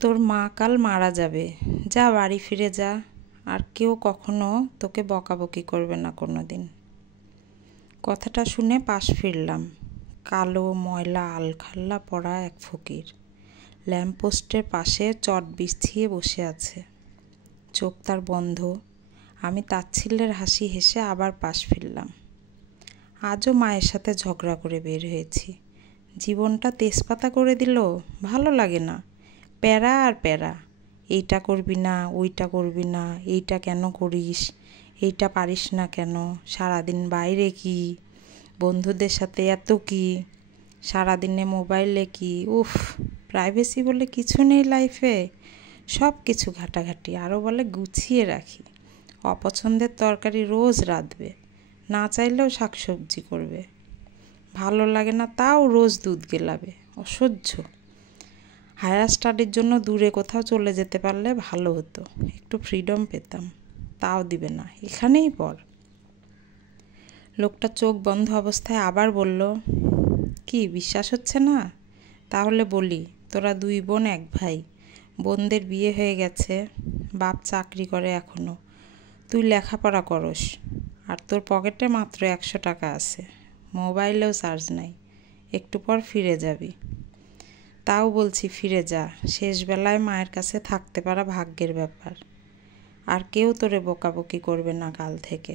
তোর মা কাল মারা যাবে, যা বাড়ি ফিরে যা, আর কেউ কখনো তোকে বকাবকি করবে না কোনো দিন। কথাটা শুনে পাশ ফিরলাম। কালো ময়লা আলখাল্লা পড়া এক ফকির ল্যাম্পপোস্টের পাশে চট বিছিয়ে বসে আছে, চোখ তার বন্ধ। আমি তাচ্ছিল্যের হাসি হেসে আবার পাশ ফিরলাম। আজও মায়ের সাথে ঝগড়া করে বের হয়েছি। জীবনটা তেজপাতা করে দিল, ভালো লাগে না। প্যারা আর প্যারা, এইটা করবি না, ওইটা করবি না, এইটা কেন করিস, এইটা পারিস না কেন, সারাদিন বাইরে কি, বন্ধুদের সাথে এত কি, সারাদিনে মোবাইলে কি, উফ, প্রাইভেসি বলে কিছু নেই লাইফে, সব কিছু ঘাটাঘাটি, আরও বলে গুছিয়ে রাখি। অপছন্দের তরকারি রোজ রাঁধবে, না চাইলেও শাকসবজি করবে, ভালো লাগে না তাও রোজ দুধ গেলাবে, অসহ্য। হায়ার স্টাডির জন্য দূরে কোথাও চলে যেতে পারলে ভালো হতো, একটু ফ্রিডম পেতাম, তাও দিবে না, এখানেই পড়। লোকটা চোখ বন্ধ অবস্থায় আবার বলল, কি বিশ্বাস হচ্ছে না? তাহলে বলি, তোরা দুই বোন এক ভাই, বোনদের বিয়ে হয়ে গেছে, বাপ চাকরি করে এখনও, তুই লেখাপড়া করস, আর তোর পকেটে মাত্র 100 টাকা আছে, মোবাইলেও চার্জ নাই, একটু পর ফিরে যাবি। তাও বলছি ফিরে যা, শেষবেলায় মায়ের কাছে থাকতে পারা ভাগ্যের ব্যাপার, আর কেউ তোরে বকাবকি করবে না কাল থেকে।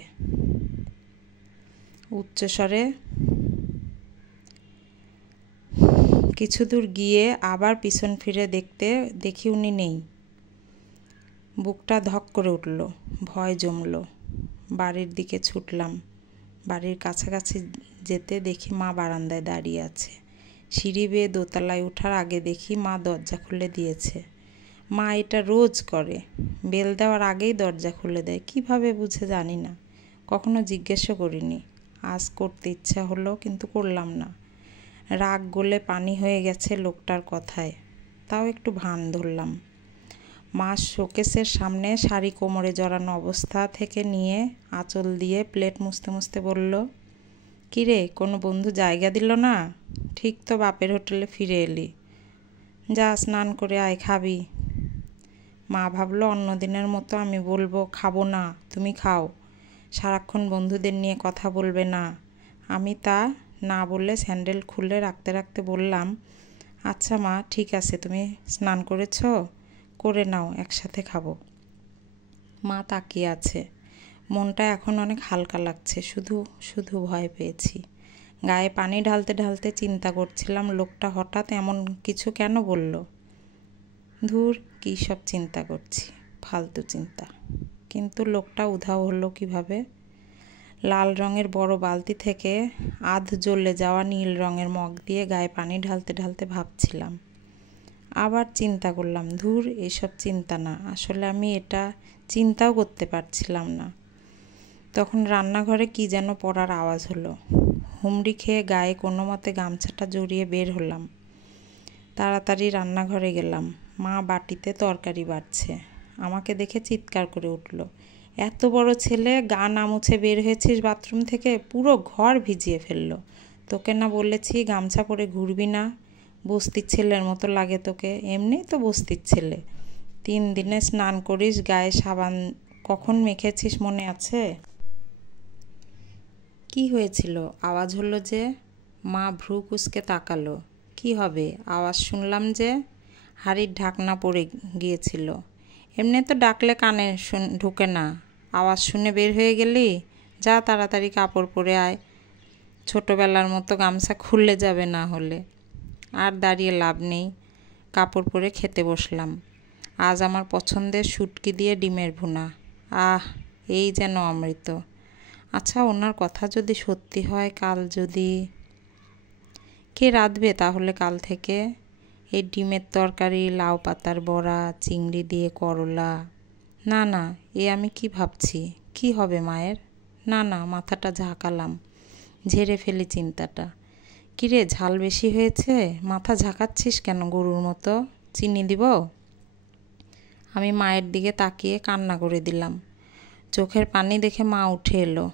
উচ্চস্বরে কিছু দূর গিয়ে আবার পিছন ফিরে দেখি উনি নেই। বুকটা ধক করে উঠল, ভয় জমল। বাড়ির দিকে ছুটলাম। বাড়ির কাছাকাছি যেতে দেখি মা বারান্দায় দাঁড়িয়ে আছে। সিঁড়ি বেয়ে দোতলায় ওঠার আগে দেখি মা দরজা খুলে দিয়েছে। মা এটা রোজ করে, বেল দেওয়ার আগেই দরজা খুলে দেয়, কিভাবে বুঝে জানি না, কখনো জিজ্ঞেসও করিনি। আজ করতে ইচ্ছা হলো, কিন্তু করলাম না। রাগ গলে পানি হয়ে গেছে লোকটার কথায়, তাও একটু ভান ধরলাম। মা শোকেসের সামনে শাড়ি কোমরে জড়ানো অবস্থা থেকে নিয়ে আঁচল দিয়ে প্লেট মুছতে মুছতে বলল, কিরে, কোনো বন্ধু জায়গা দিল না? ঠিক তো বাপের হোটেলে ফিরে এলি, যা স্নান করে আয়, খাবি। মা ভাবলো অন্য দিনের মতো আমি বলবো খাবো না, তুমি খাও, সারাক্ষণ বন্ধুদের নিয়ে কথা বলবে না। আমি তা না বললে স্যান্ডেল খুলে রাখতে রাখতে বললাম, আচ্ছা মা, ঠিক আছে, তুমি স্নান করেছো, করে নাও, একসাথে খাবো। মা তাকিয়ে আছে। মনটা এখন অনেক হালকা লাগছে, শুধু শুধু ভয় পেয়েছি। গায়ে পানি ঢালতে ঢালতে চিন্তা করছিলাম, লোকটা হঠাৎ এমন কিছু কেন বলল। ধুর, কী সব চিন্তা করছি, ফালতু চিন্তা। কিন্তু লোকটা উধাও হলো কিভাবে? লাল রঙের বড় বালতি থেকে আধ জ্বলে যাওয়া নীল রঙের মগ দিয়ে গায়ে পানি ঢালতে ঢালতে ভাবছিলাম। আবার চিন্তা করলাম, ধুর, এসব চিন্তা না, আসলে আমি এটা চিন্তাও করতে পারছিলাম না। তখন রান্নাঘরে কি যেন পড়ার আওয়াজ হলো। হুমড়ি খেয়ে গায়ে কোনো মতে গামছাটা জড়িয়ে বের হলাম। তাড়াতাড়ি রান্নাঘরে গেলাম। মা বাটিতে তরকারি বাড়ছে। আমাকে দেখে চিৎকার করে উঠল, এত বড় ছেলে, গা না মুছে বের হয়েছিস বাথরুম থেকে, পুরো ঘর ভিজিয়ে ফেললো। তোকে না বলেছি গামছা পরে ঘুরবি না? বস্তির ছেলের মতো লাগে তোকে, এমনিই তো বস্তির ছেলে। 3 দিনে স্নান করিস, গায়ে সাবান কখন মেখেছিস মনে আছে? কি হয়েছিল? আওয়াজ হলো যে? মা ভ্রু কুঁচকে তাকালো। কি হবে, আওয়াজ শুনলাম যে। হাঁড়ির ঢাকনা পড়ে গিয়েছিল। এমনি তো ডাকলে কানে ঢুকে না, আওয়াজ শুনে বের হয়ে গেলি? যা তাড়াতাড়ি কাপড় পরে আয়, ছোটোবেলার মতো গামছা খুললে যাবে না হলে। আর দাঁড়িয়ে লাভ নেই, কাপড় পরে খেতে বসলাম। আজ আমার পছন্দের শুটকি দিয়ে ডিমের ভুনা। আহ, এই যেন অমৃত। আচ্ছা, ওনার কথা যদি সত্যি হয়, কাল যদি... কে রাঁধবে তাহলে কাল থেকে? এই ডিমের তরকারি, লাউ পাতার বড়া, চিংড়ি দিয়ে করলা। না না, এ আমি কি ভাবছি? কি হবে মায়ের? না না, মাথাটা ঝাঁকালাম, ঝেড়ে ফেলি চিন্তাটা। কিরে, ঝাল বেশি হয়েছে? মাথা ঝাঁকাচ্ছিস কেন গরুর মতো? চিনি দিব? আমি মায়ের দিকে তাকিয়ে কান্না করে দিলাম। চোখের পানি দেখে মা উঠে এলো।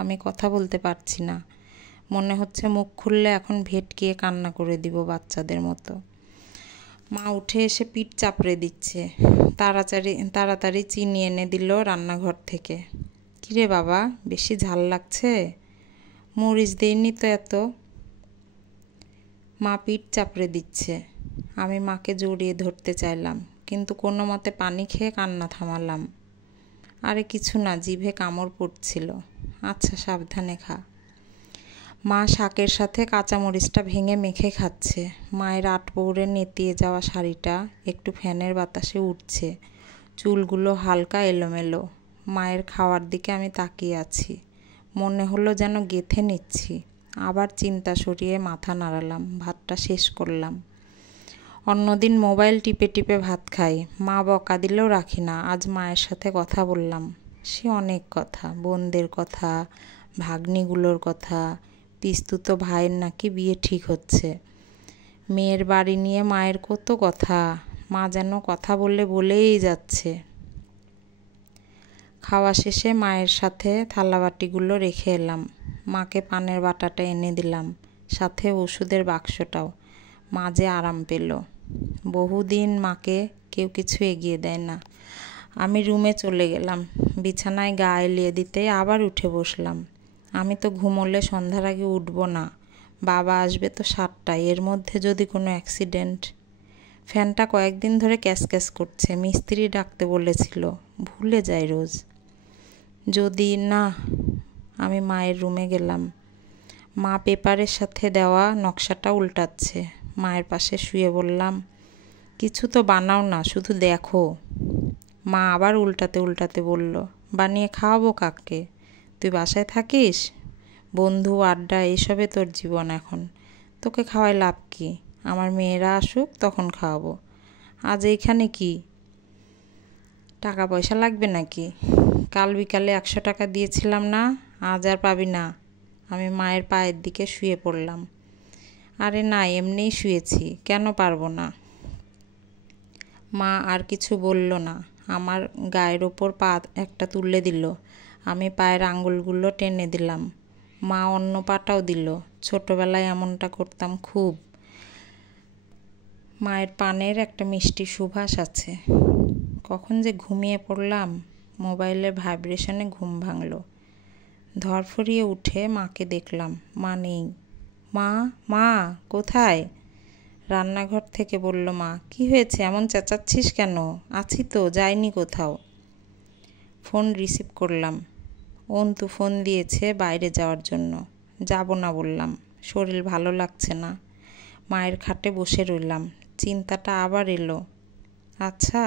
আমি কথা বলতে পারছি না, মনে হচ্ছে মুখ খুললে এখন ভেটকিয়ে কান্না করে দিব বাচ্চাদের মতো। মা উঠে এসে পিঠ চাপড়ে দিচ্ছে। তাড়াতাড়ি চিনি এনে দিল রান্নাঘর থেকে। কিরে বাবা, বেশি ঝাল লাগছে? মরিচ দেইনি তো এত। মা পিঠ চাপড়ে দিচ্ছে। আমি মাকে জড়িয়ে ধরতে চাইলাম, কিন্তু কোনো মতে পানি খেয়ে কান্না থামালাম। আরে কিছু না, জিভে কামড় পড়ছিল। আচ্ছা, সাবধানে খা। মা শাকের সাথে কাঁচামরিচটা ভেঙে মেখে খাচ্ছে। মায়ের আটপৌরে নেতিয়ে যাওয়া শাড়িটা একটু ফ্যানের বাতাসে উঠছে, চুলগুলো হালকা এলোমেলো। মায়ের খাওয়ার দিকে আমি তাকিয়ে আছি, মনে হলো যেন গেঁথে নিচ্ছি। আবার চিন্তা সরিয়ে মাথা নাড়ালাম, ভাতটা শেষ করলাম। অন্যদিন মোবাইল টিপে টিপে ভাত খাই, মা বকা দিলেও রাখি না। আজ মায়ের সাথে কথা বললাম। সে অনেক কথা, বোনদের কথা, ভাগ্নিগুলোর কথা, পিস্তুত ভাইয়ের নাকি বিয়ে ঠিক হচ্ছে, মেয়ের বাড়ি নিয়ে মায়ের কত কথা। মা যেন কথা বলেই যাচ্ছে। খাওয়া শেষে মায়ের সাথে থালাবাটিগুলো রেখে এলাম। মাকে পানের বাটাটা এনে দিলাম, সাথে ওষুধের বাক্সটাও। মা যে আরাম পেল। বহুদিন মাকে কেউ কিছু এগিয়ে দেয় না। আমি রুমে চলে গেলাম। বিছানায় গা এলিয়ে দিতে আবার উঠে বসলাম। আমি তো ঘুমোলে সন্ধ্যার আগে উঠব না। বাবা আসবে তো 7টায়, এর মধ্যে যদি কোনো অ্যাক্সিডেন্ট। ফ্যানটা কয়েকদিন ধরে ক্যাস করছে, মিস্ত্রি ডাকতে বলেছিল, ভুলে যাই রোজ। যদি না। আমি মায়ের রুমে গেলাম। মা পেপারের সাথে দেওয়া নকশাটা উল্টাচ্ছে। মায়ের পাশে শুয়ে বললাম, কিছু তো বানাও না, শুধু দেখো। মা আবার উল্টাতে বলল, বানিয়ে খাওয়াবো কাকে? তুই বাসায় থাকিস, বন্ধু আড্ডা এসবে তোর জীবন এখন। তোকে খাওয়াই লাভ কি? আমার মেয়েরা আসুক তখন খাওয়াবো। আজ এইখানে কি টাকা পয়সা লাগবে নাকি? কাল বিকালে 100 টাকা দিয়েছিলাম না, আজ আর পাবি না। আমি মায়ের পায়ের দিকে শুয়ে পড়লাম। আরে না, এমনিই শুয়েছি, কেন পারবো না? মা আর কিছু বলল না। আমার গায়ের ওপর পা একটা তুলে দিল। আমি পায়ের আঙুলগুলো টেনে দিলাম। মা অন্য পাটাও দিল। ছোটবেলায় এমনটা করতাম খুব। মায়ের পানের একটা মিষ্টি সুবাস আছে। কখন যে ঘুমিয়ে পড়লাম। মোবাইলের ভাইব্রেশনে ঘুম ভাঙল। ধরফরিয়ে উঠে মাকে দেখলাম, মা নেই। মা কোথায়? রান্নাঘর থেকে বলল মা। কি হয়েছে, এমন চেঁচাচ্ছিস কেন? আছি তো, যাইনি কোথাও। ফোন রিসিভ করলাম। অন্তু ফোন দিয়েছে বাইরে যাওয়ার জন্য। যাব না বললাম, শরীর ভালো লাগছে না। মায়ের খাটে বসে রইলাম। চিন্তাটা আবার এলো। আচ্ছা,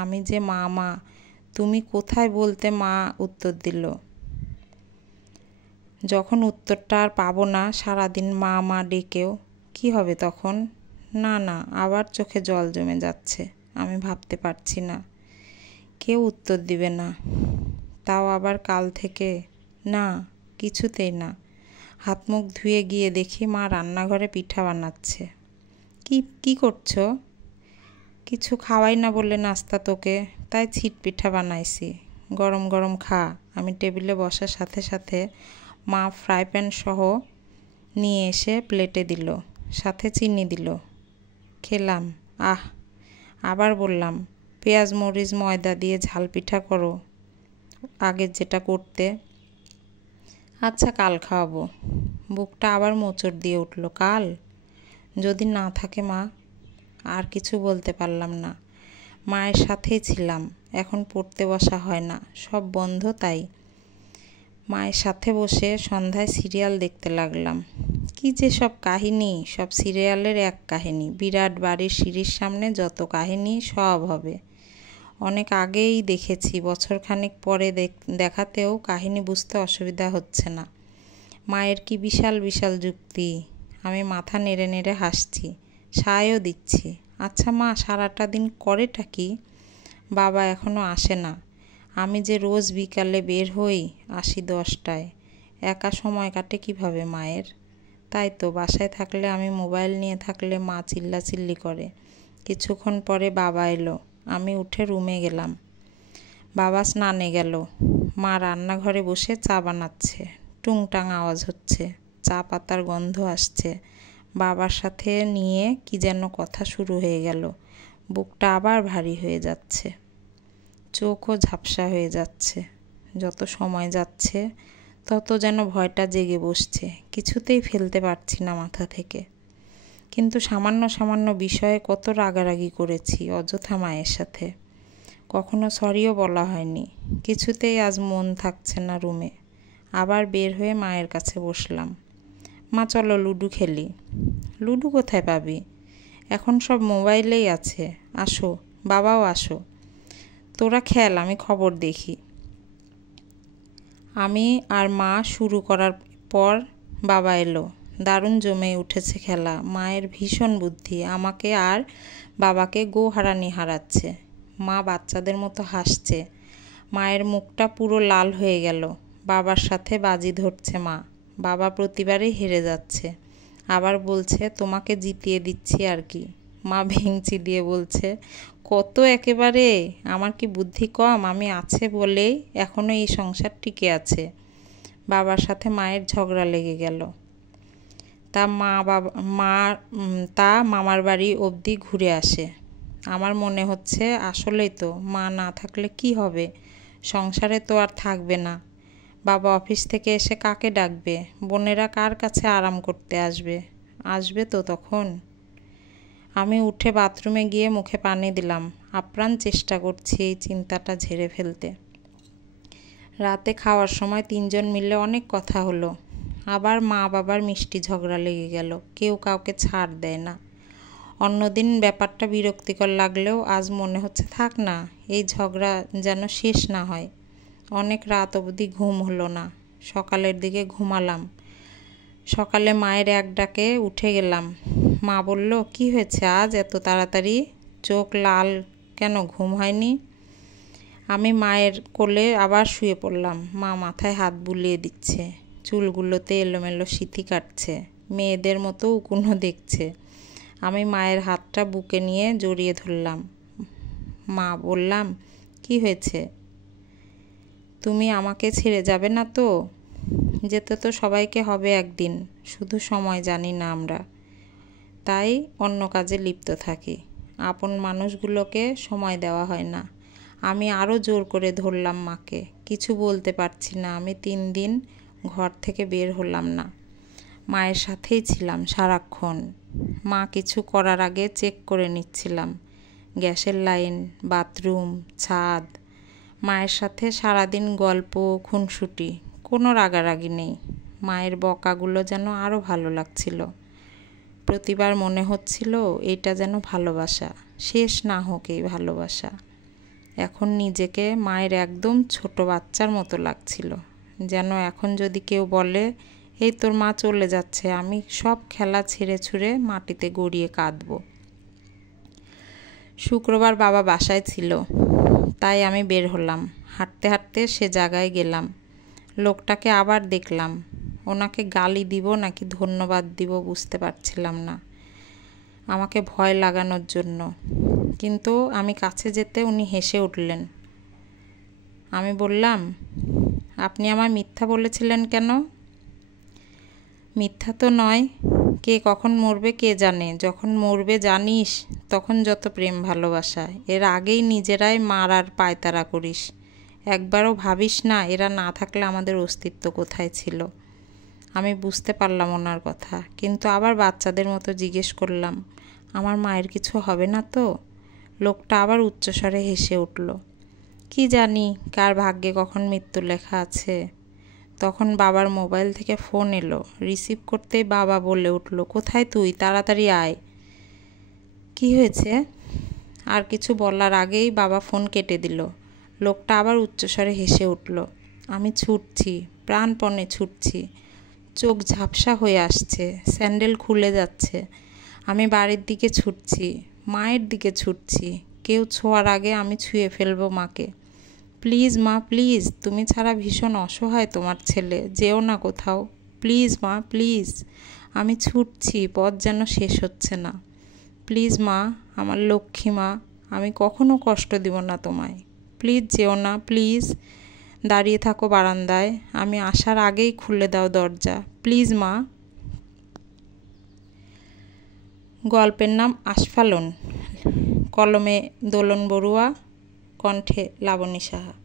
আমি যে মা তুমি কোথায় বলতে মা উত্তর দিল। যখন উত্তরটা আর পাবো না, সারাদিন মা ডেকেও কি হবে তখন? না, আবার চোখে জল জমে যাচ্ছে। আমি ভাবতে পারছি না। কেউ উত্তর দিবে না, তাও আবার কাল থেকে? না, কিছুতেই না। হাত মুখ ধুয়ে গিয়ে দেখি মা রান্নাঘরে পিঠা বানাচ্ছে। কি করছো? কিছু খাওয়াই না বলে নাস্তা তোকে, তাই ছিট পিঠা বানাইছি, গরম গরম খা। আমি টেবিলে বসার সাথে সাথে মা ফ্রাই প্যান সহ নিয়ে এসে প্লেটে দিল, সাথে চিনি দিল। খেলাম। আবার বললাম, পেঁয়াজ মরিচ ময়দা দিয়ে ঝাল পিঠা করো, আগের যেটা করতে। আচ্ছা, কাল খাওয়াবো। বুকটা আবার মোচড় দিয়ে উঠল। কাল? যদি না থাকে মা? আর কিছু বলতে পারলাম না। মায়ের সাথেই ছিলাম, এখন পড়তে বসা হয় না, সব বন্ধ। তাই মায়ের সাথে বসে সন্ধ্যায় সিরিয়াল দেখতে লাগলাম। কি যে সব কাহিনী, সব সিরিয়ালের এক কাহিনী। বিরাট বাড়ির সিঁড়ির সামনে যত কাহিনী সব হবে। অনেক আগেই দেখেছি, বছরখানেক পরে দেখাতেও কাহিনী বুঝতে অসুবিধা হচ্ছে না। মায়ের কি বিশাল বিশাল যুক্তি। আমি মাথা নেড়ে নেড়ে হাসছি, সায়ও দিচ্ছি। আচ্ছা মা সারাটা দিন করেটা কি? বাবা এখনও আসে না। আমি যে রোজ বিকালে বের হই, আসি 10টায়। একা সময় কাটে কিভাবে মায়ের? তাই তো, বাসায় থাকলে আমি মোবাইল নিয়ে থাকলে মা চিল্লাচিল্লি করে। কিছুক্ষণ পরে বাবা এলো। আমি উঠে রুমে গেলাম। বাবা স্নানে গেল। মা রান্নাঘরে বসে চা বানাচ্ছে। টুংটাং আওয়াজ হচ্ছে, চা পাতার গন্ধ আসছে। বাবার সাথে নিয়ে কি যেন কথা শুরু হয়ে গেল। বুকটা আবার ভারী হয়ে যাচ্ছে, চোখও ঝাপসা হয়ে যাচ্ছে। যত সময় যাচ্ছে তত যেন ভয়টা জেগে বসছে, কিছুতেই ফেলতে পারছি না মাথা থেকে। কিন্তু সামান্য সামান্য বিষয়ে কত রাগারাগি করেছি অযথা মায়ের সাথে, কখনো সরিও বলা হয়নি। কিছুতেই আজ মন থাকছে না রুমে। আবার বের হয়ে মায়ের কাছে বসলাম। মা চলো লুডো খেলি। লুডো কোথায় পাবি? এখন সব মোবাইলেই আছে। আসো, বাবাও আসো, তোরা খেল, আমি খবর দেখি। আমি আর মা শুরু করার পর বাবা এলো। দারুণ জমে উঠেছে খেলা। মায়ের ভীষণ বুদ্ধি, আমাকে আর বাবাকে গোহারানি হারাচ্ছে। মা বাচ্চাদের মতো হাসছে। মায়ের মুখটা পুরো লাল হয়ে গেল। বাবার সাথে বাজি ধরছে মা। বাবা প্রতিবারই হেরে যাচ্ছে, আবার বলছে তোমাকে জিতিয়ে দিচ্ছি আর কি। মা ভেঙচি দিয়ে বলছে কত একেবারে, আমার কি বুদ্ধি কম? আমি আছে বলেই এখনো এই সংসার টিকে আছে। বাবার সাথে মায়ের ঝগড়া লেগে গেল। তা মামার বাড়ি অবধি ঘুরে আসে। আমার মনে হচ্ছে আসলেই তো মা না থাকলে কি হবে, সংসারে তো আর থাকবে না। বাবা অফিস থেকে এসে কাকে ডাকবে? বোনেরা কার কাছে আরাম করতে আসবে? আসবে তো তখন। আমি উঠে বাথরুমে গিয়ে মুখে পানি দিলাম। আপ্রাণ চেষ্টা করছি এই চিন্তাটা ঝেড়ে ফেলতে। রাতে খাওয়ার সময় 3 জন মিলে অনেক কথা হলো। আবার মা বাবার মিষ্টি ঝগড়া লেগে গেল। কেউ কাউকে ছাড় দেয় না। অন্যদিন ব্যাপারটা বিরক্তিকর লাগলেও আজ মনে হচ্ছে থাক না, এই ঝগড়া যেন শেষ না হয়। অনেক রাত অবধি ঘুম হলো না। সকালের দিকে ঘুমালাম। সকালে মায়ের এক ডাকে উঠে গেলাম। মা বলল কি হয়েছে আজ এত তাড়াতাড়ি? চোখ লাল কেন, ঘুম হয়নি? আমি মায়ের কোলে আবার শুয়ে পড়লাম। মা মাথায় হাত বুলিয়ে দিচ্ছে, চুলগুলোতে এলোমেলো সিঁথি কাটছে, মেয়েদের মতো উকুনও দেখছে। আমি মায়ের হাতটা বুকে নিয়ে জড়িয়ে ধরলাম। মা বললাম কি হয়েছে? তুমি আমাকে ছেড়ে যাবে না তো? যেতে তো সবাইকে হবে একদিন, শুধু সময় জানি না আমরা, তাই অন্য কাজে লিপ্ত থাকি। আপন মানুষগুলোকে সময় দেওয়া হয় না। আমি আরও জোর করে ধরলাম মাকে। কিছু বলতে পারছি না। আমি 3 দিন ঘর থেকে বের হলাম না। মায়ের সাথেই ছিলাম সারাক্ষণ। মা কিছু করার আগে চেক করে নিচ্ছিলাম, গ্যাসের লাইন, বাথরুম, ছাদ। মায়ের সাথে সারাদিন গল্প, খুনসুটি, কোনো রাগারাগি নেই। মায়ের বকাগুলো যেন আরও ভালো লাগছিল। প্রতিবার মনে হচ্ছিল এটা যেন ভালোবাসা, শেষ না হোক এই ভালোবাসা। এখন নিজেকে মায়ের একদম ছোট বাচ্চার মতো লাগছিল। যেন এখন যদি কেউ বলে এই তোর মা চলে যাচ্ছে, আমি সব খেলা ছেড়ে ছুড়ে মাটিতে গড়িয়ে কাঁদব। শুক্রবার বাবা বাসায় ছিল, তাই আমি বের হলাম। হাঁটতে হাঁটতে সে জায়গায় গেলাম। লোকটাকে আবার দেখলাম। ওনাকে গালি দিব নাকি ধন্যবাদ দিব বুঝতে পারছিলাম না, আমাকে ভয় লাগানোর জন্য। কিন্তু আমি কাছে যেতে উনি হেসে উঠলেন। আমি বললাম আপনি আমায় মিথ্যা বলেছিলেন কেন? মিথ্যা তো নয়, কে কখন মরবে কে জানে। যখন মরবে জানিস তখন যত প্রেম ভালোবাসা, এর আগেই নিজেরাই মারার পায়তারা করিস। একবারও ভাবিস না এরা না থাকলে আমাদের অস্তিত্ব কোথায় ছিল। আমি বুঝতে পারলাম ওনার কথা, কিন্তু আবার বাচ্চাদের মতো জিজ্ঞেস করলাম আমার মায়ের কিছু হবে না তো? লোকটা আবার উচ্চস্বরে হেসে উঠল। কি জানি কার ভাগ্যে কখন মৃত্যু লেখা আছে। তখন বাবার মোবাইল থেকে ফোন এলো। রিসিভ করতেই বাবা বলে উঠল কোথায় তুই, তাড়াতাড়ি আয়। কি হয়েছে? আর কিছু বলার আগেই বাবা ফোন কেটে দিল। লোকটা আবার উচ্চস্বরে হেসে উঠল। আমি ছুটছি, প্রাণপণে ছুটছি। চোখ ঝাপসা হয়ে আসছে, স্যান্ডেল খুলে যাচ্ছে। আমি বাড়ির দিকে ছুটছি, মায়ের দিকে ছুটছি। কেউ ছোঁয়ার আগে আমি ছুঁয়ে ফেলবো মাকে। প্লিজ মা, প্লিজ, তুমি ছাড়া ভীষণ অসহায় তোমার ছেলে, যেও না কোথাও। প্লিজ মা, প্লিজ। আমি ছুটছি, পথ যেন শেষ হচ্ছে না। প্লিজ মা, আমার লক্ষ্মী মা, আমি কখনো কষ্ট দিব না তোমায়। প্লিজ যেও না, প্লিজ। দাঁড়িয়ে থাকো বারান্দায়, আমি আসার আগেই খুলে দাও দরজা। প্লিজ মা। গল্পের নাম আস্ফালন, কলমে দোলন বড়ুয়া, কণ্ঠে লাবণী সাহা।